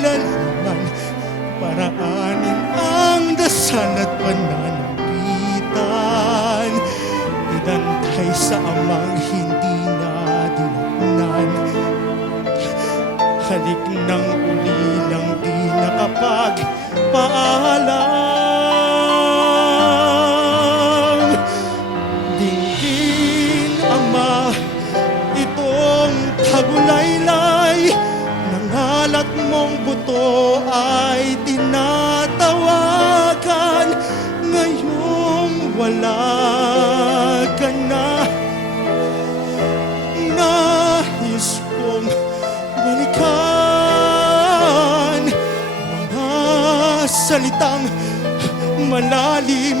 kailanman, paraanin ang dasal at pananambitan, idantay sa amang hindi na dinatnan. Halik ng uli lang di nakapagpaalam. Dinggin, Ama, itong tagulaylay, nangalat mong buto ay tinatawagan. Ngayong wala ka na, nais kong balikan mga salitang malalim,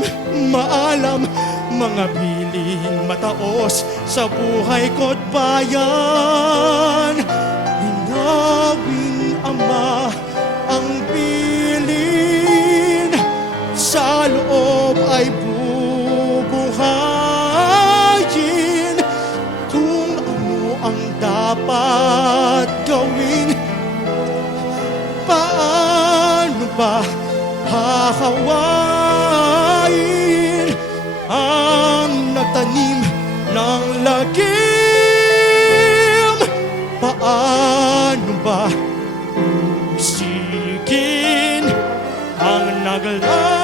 maalam, mga piling mataos sa buhay ko't bayan. Linawin, Ama, ang piling sa loob ay bubuhayin kung ano ang dapat gawin. Paano ba hahawain ang nagtanim ng lagim? Paano ba usigin ang naglalim?